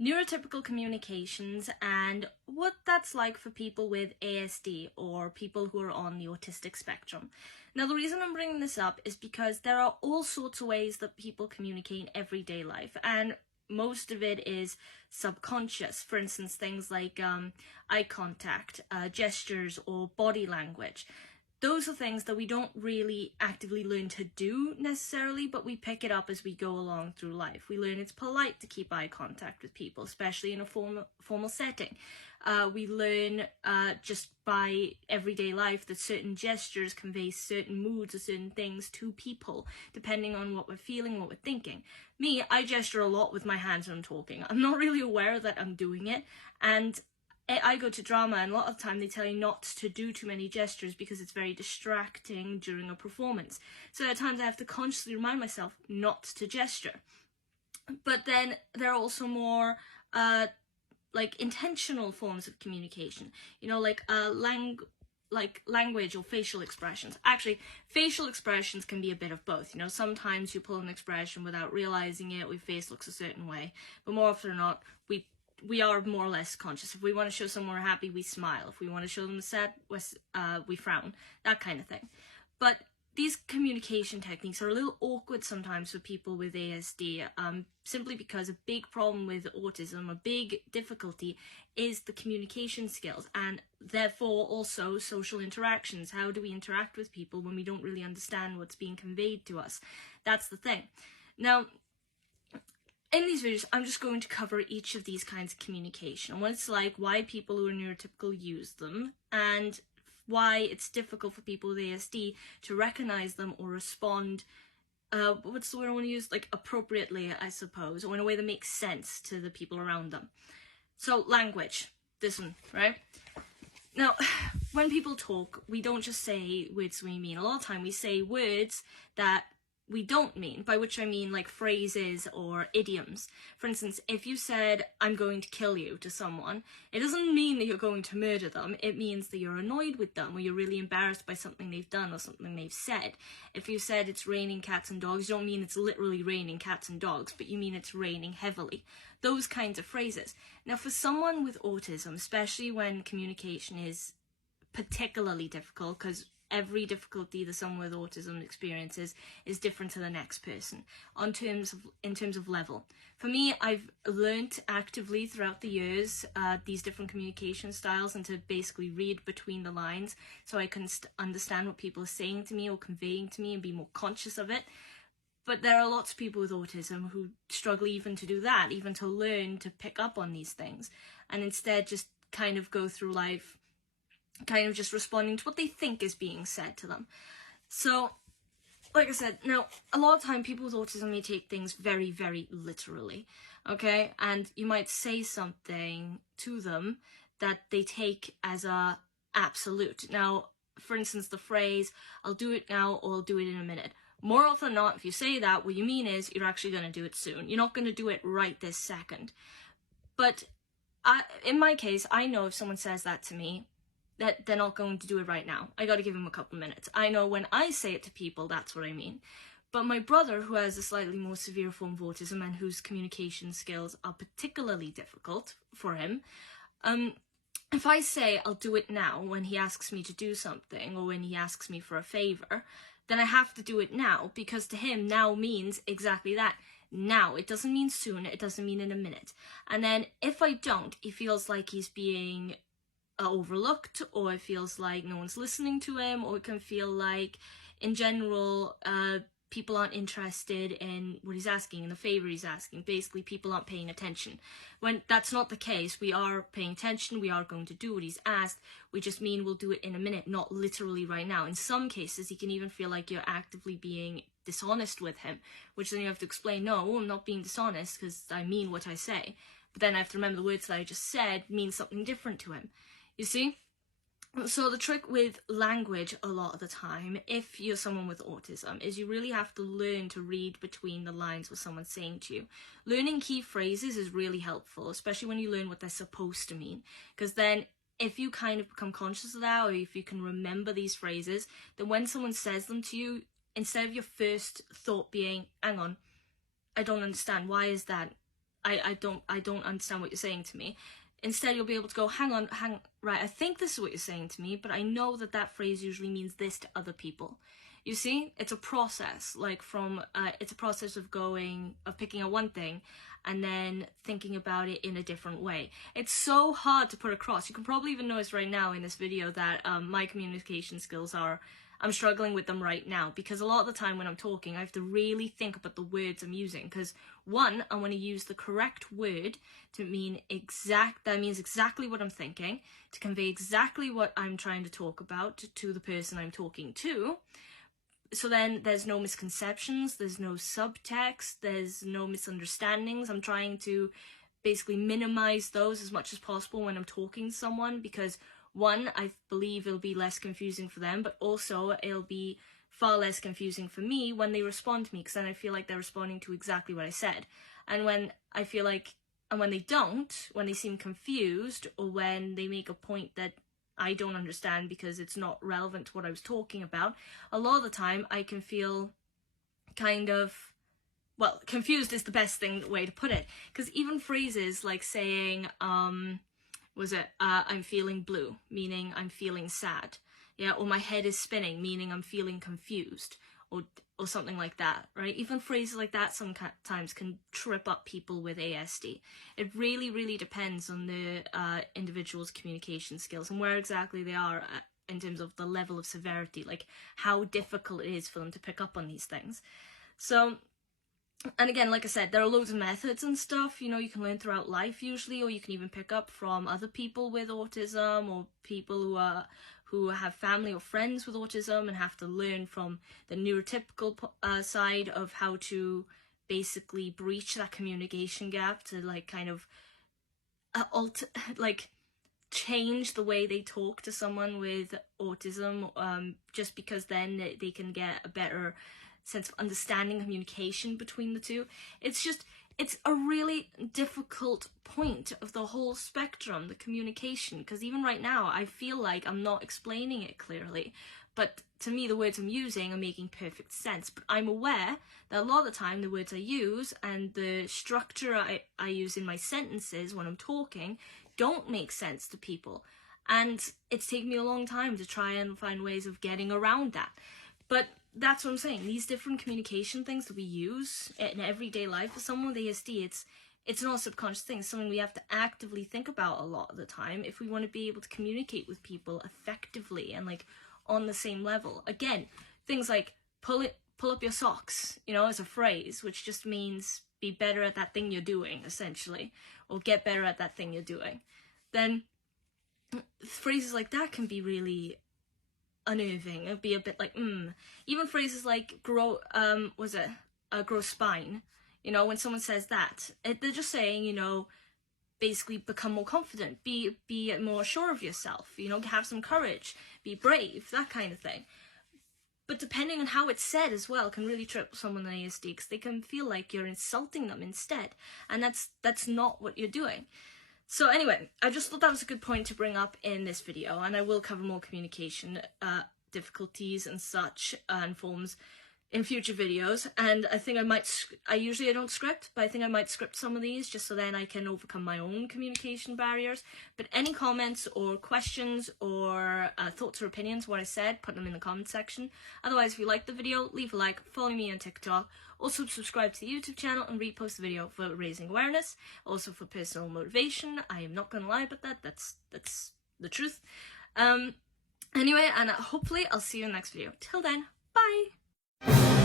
neurotypical communications and what that's like for people with ASD or people who are on the autistic spectrum. Now, the reason I'm bringing this up is because there are all sorts of ways that people communicate in everyday life, and most of it is subconscious. For instance, things like eye contact, gestures, or body language. Those are things that we don't really actively learn to do necessarily, but we pick it up as we go along through life. We learn it's polite to keep eye contact with people, especially in a formal setting. We learn just by everyday life that certain gestures convey certain moods or certain things to people, depending on what we're feeling, what we're thinking. Me, I gesture a lot with my hands when I'm talking. I'm not really aware that I'm doing it, and I go to drama, and a lot of the time they tell you not to do too many gestures because it's very distracting during a performance. So at times I have to consciously remind myself not to gesture. But then there are also more like intentional forms of communication, you know, like language or facial expressions. Actually, facial expressions can be a bit of both. You know, sometimes you pull an expression without realizing it, or your face looks a certain way, but more often than not, we are more or less conscious. If we want to show someone we're happy, we smile. If we want to show them sad, we frown, that kind of thing. But these communication techniques are a little awkward sometimes for people with ASD, simply because a big problem with autism, a big difficulty, is the communication skills, and therefore also social interactions. How do we interact with people when we don't really understand what's being conveyed to us? That's the thing. Now, in these videos, I'm just going to cover each of these kinds of communication, what it's like, why people who are neurotypical use them, and why it's difficult for people with ASD to recognize them or respond, what's the word I want to use, like appropriately, I suppose, or in a way that makes sense to the people around them. So, language, this one, right? Now, when people talk, we don't just say words we mean. A lot of time we say words that we don't mean, by which I mean like phrases or idioms. For instance, if you said, "I'm going to kill you" to someone, it doesn't mean that you're going to murder them. It means that you're annoyed with them, or you're really embarrassed by something they've done or something they've said. If you said it's raining cats and dogs, you don't mean it's literally raining cats and dogs, but you mean it's raining heavily. Those kinds of phrases. Now, for someone with autism, especially when communication is particularly difficult, because every difficulty that someone with autism experiences is different to the next person in terms of level. For me, I've learnt actively throughout the years these different communication styles, and to basically read between the lines so I can understand what people are saying to me or conveying to me and be more conscious of it. But there are lots of people with autism who struggle even to do that, even to learn to pick up on these things, and instead just kind of go through life kind of just responding to what they think is being said to them. So, like I said, now, a lot of time people with autism may take things very, very literally, okay? And you might say something to them that they take as a absolute. Now, for instance, the phrase, "I'll do it now," or "I'll do it in a minute." More often than not, if you say that, what you mean is you're actually going to do it soon. You're not going to do it right this second. But in my case, I know if someone says that to me, that they're not going to do it right now. I gotta give them a couple minutes. I know when I say it to people, that's what I mean. But my brother, who has a slightly more severe form of autism and whose communication skills are particularly difficult for him, if I say I'll do it now when he asks me to do something, or when he asks me for a favor, then I have to do it now, because to him, now means exactly that. Now. It doesn't mean soon, it doesn't mean in a minute. And then if I don't, he feels like he's being overlooked, or it feels like no one's listening to him, or it can feel like in general people aren't interested in what he's asking, in the favor he's asking. Basically, people aren't paying attention. When that's not the case, we are paying attention, we are going to do what he's asked. We just mean we'll do it in a minute, not literally right now. In some cases, he can even feel like you're actively being dishonest with him, which then you have to explain, "No, I'm not being dishonest, because I mean what I say." But then I have to remember the words that I just said mean something different to him. You see? So the trick with language a lot of the time, if you're someone with autism, is you really have to learn to read between the lines what someone's saying to you. Learning key phrases is really helpful, especially when you learn what they're supposed to mean. Because then if you kind of become conscious of that, or if you can remember these phrases, then when someone says them to you, instead of your first thought being, "Hang on, I don't understand, why is that?" I don't understand what you're saying to me. Instead, you'll be able to go, right, I think this is what you're saying to me, but I know that that phrase usually means this to other people. You see, it's a process, like it's a process of picking up one thing and then thinking about it in a different way. It's so hard to put across. You can probably even notice right now in this video that my communication skills I'm struggling with them right now, because a lot of the time when I'm talking, I have to really think about the words I'm using, because one, I want to use the correct word to mean that means exactly what I'm thinking, to convey exactly what I'm trying to talk about to the person I'm talking to. So then there's no misconceptions, there's no subtext, there's no misunderstandings. I'm trying to basically minimize those as much as possible when I'm talking to someone, because one, I believe it'll be less confusing for them, but also it'll be far less confusing for me when they respond to me, because then I feel like they're responding to exactly what I said. And when they don't, when they seem confused, or when they make a point that I don't understand because it's not relevant to what I was talking about, a lot of the time I can feel confused is the best way to put it. Because even phrases like saying, I'm feeling blue, meaning I'm feeling sad. Yeah, or my head is spinning, meaning I'm feeling confused, or something like that, right? Even phrases like that sometimes can trip up people with ASD. It really, really depends on the individual's communication skills and where exactly they are in terms of the level of severity, like how difficult it is for them to pick up on these things. So, and again, like I said, there are loads of methods and stuff, you can learn throughout life usually, or you can even pick up from other people with autism, or people who have family or friends with autism and have to learn from the neurotypical side of how to basically breach that communication gap to change the way they talk to someone with autism, just because then they can get a better sense of understanding, communication between the two. It's a really difficult point of the whole spectrum, the communication, because even right now I feel like I'm not explaining it clearly, but to me the words I'm using are making perfect sense. But I'm aware that a lot of the time the words I use and the structure I use in my sentences when I'm talking don't make sense to people, and it's taken me a long time to try and find ways of getting around that. But that's what I'm saying. These different communication things that we use in everyday life for someone with ASD, it's not a subconscious thing. It's something we have to actively think about a lot of the time if we want to be able to communicate with people effectively and on the same level. Again, things like pull up your socks, as a phrase, which just means be better at that thing you're doing, essentially, or get better at that thing you're doing. Then phrases like that can be really unnerving. It'd be a bit like even phrases like grow spine, when someone says that, they're just saying, basically become more confident, be more sure of yourself, have some courage, be brave, that kind of thing. But depending on how it's said as well can really trip someone with ASD, because they can feel like you're insulting them instead, and that's not what you're doing. So anyway, I just thought that was a good point to bring up in this video, and I will cover more communication difficulties and such and forms in future videos. And I think I usually don't script, but I think I might script some of these just so then I can overcome my own communication barriers. But any comments or questions or thoughts or opinions what I said, put them in the comment section. Otherwise, if you liked the video, leave a like, follow me on TikTok. Also subscribe to the YouTube channel and repost the video for raising awareness, also for personal motivation. I am not going to lie about that. That's the truth. Anyway, and hopefully I'll see you in the next video. Till then, bye!